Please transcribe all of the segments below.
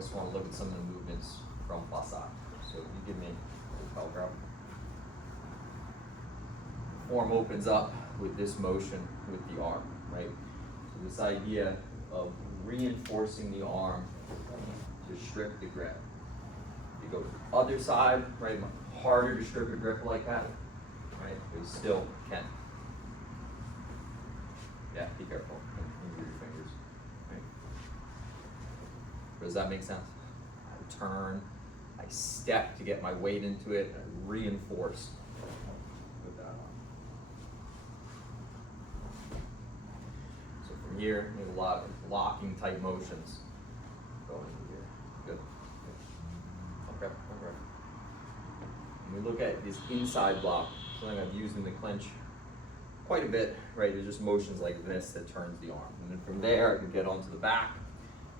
just want to look at some of the movements from Bassai. So if you give me a bell grab. Form opens up with this motion with the arm, right? So this idea of reinforcing the arm to strip the grip. You go to the other side, right? Harder to strip a grip like that, right? But you still can. Yeah, be careful. Injure your fingers, right? Does that make sense? I turn, I step to get my weight into it, I reinforce with that arm. So from here, there's a lot of locking type motions going here. Good. Okay, okay. When we look at this inside block, something I've used in the clinch quite a bit, right? There's just motions like this that turns the arm. And then from there, I can get onto the back.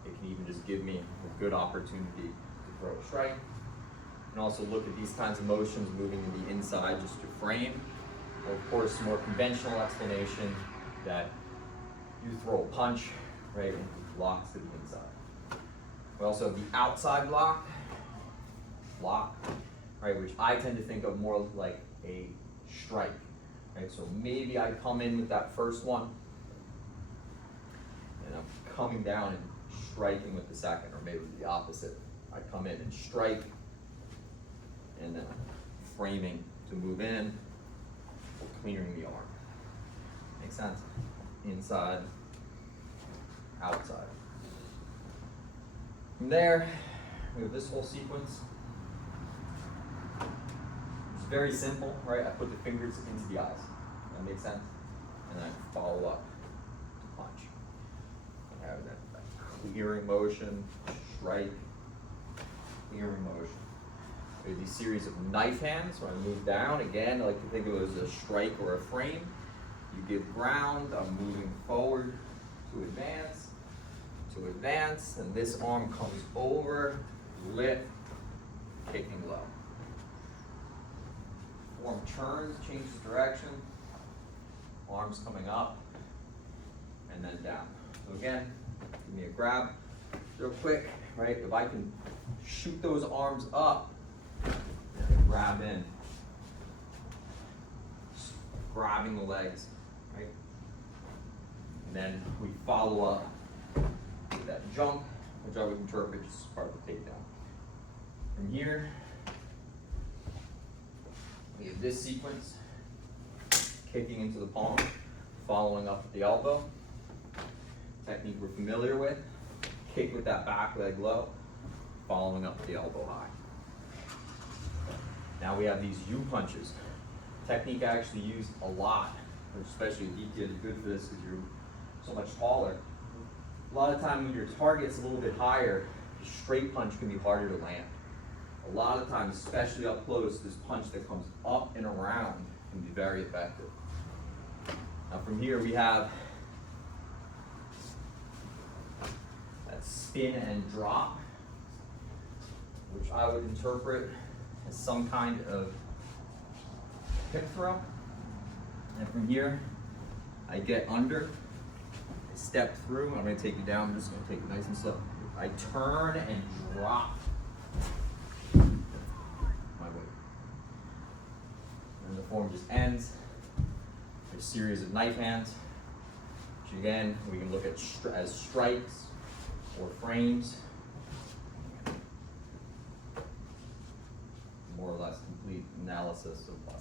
It can even just give me a good opportunity to throw a strike. And also look at these kinds of motions moving to the inside just to frame. Or of course, more conventional explanation that you throw a punch, right, and it blocks to the inside. We also have the outside block, right, which I tend to think of more like a strike, right? So maybe I come in with that first one, and I'm coming down and striking with the second, or maybe the opposite. I come in and strike, and then I'm framing to move in, clearing the arm. Make sense? Inside, outside. From there, we have this whole sequence. It's very simple, right? I put the fingers into the eyes. That makes sense? And then I follow up to punch. I have that clearing motion, strike, clearing motion. We have these series of knife hands. When I move down, again, I like to think of it as a strike or a frame. You give ground, I'm moving forward to advance, and this arm comes over, lift, kicking low. Form turns, changes direction, arms coming up, and then down. So again, give me a grab real quick, right? If I can shoot those arms up, and grab in, just grabbing the legs, right? And then we follow up with that jump, which I would interpret as part of the takedown. From here, we have this sequence, kicking into the palm, following up at the elbow. Technique we're familiar with, kick with that back leg low, following up at the elbow high. Now we have these U punches. Technique I actually use a lot, especially DT is good for this because you're so much taller. A lot of time when your target's a little bit higher, a straight punch can be harder to land. A lot of times, especially up close, this punch that comes up and around can be very effective. Now from here we have that spin and drop, which I would interpret as some kind of hip throw. And from here, I get under, I step through, I'm gonna take you down, I'm just gonna take it nice and slow. I turn and drop my weight. And the form just ends. There's a series of knife hands, which again, we can look at as strikes or frames. More or less complete analysis of